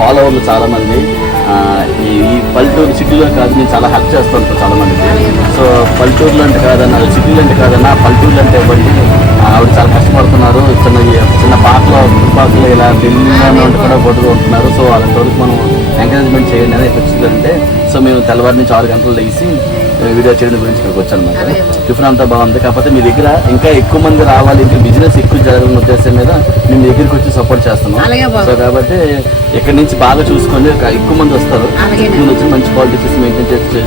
ఫాలోవర్లు చాలా మంది ఈ పల్లెటూరు సిటీలో కాదు నేను చాలా హెల్ప్ చేస్తూ ఉంటాను చాలా మందికి. సో పల్లెటూరులో అంటే కాదన్నా, సిటీలో అంటే కాదన్నా, పల్లెటూరులో అంటే ఇవ్వండి. ఆవిడ చాలా కష్టపడుతున్నారు. చిన్న పాకలో ఇలా ఢిల్లీ కూడా కొట్టుకు ఉంటున్నారు. సో అలాంటి వరకు మనం ఎంకరేజ్మెంట్ చేయండి అని వచ్చిందంటే, సో మేము తెల్లవారి నుంచి 6 గంటలు లేచి వీడియో చేయడం గురించి ఇక్కడికి వచ్చాను అనమాట. టిఫిన్ అంతా బాగుంది. కాకపోతే మీ దగ్గర ఇంకా ఎక్కువ మంది రావాలి, ఇంకా బిజినెస్ ఎక్కువ జరగాలన్న ఉద్దేశం మీద మేము దగ్గరికి వచ్చి సపోర్ట్ చేస్తున్నాం. సో కాబట్టి ఇక్కడ నుంచి బాగా చూసుకొని ఎక్కువ మంది వస్తారు, ఎక్కువ మంది వచ్చి మంచి క్వాలిటీ మెయింటైన్ చేసి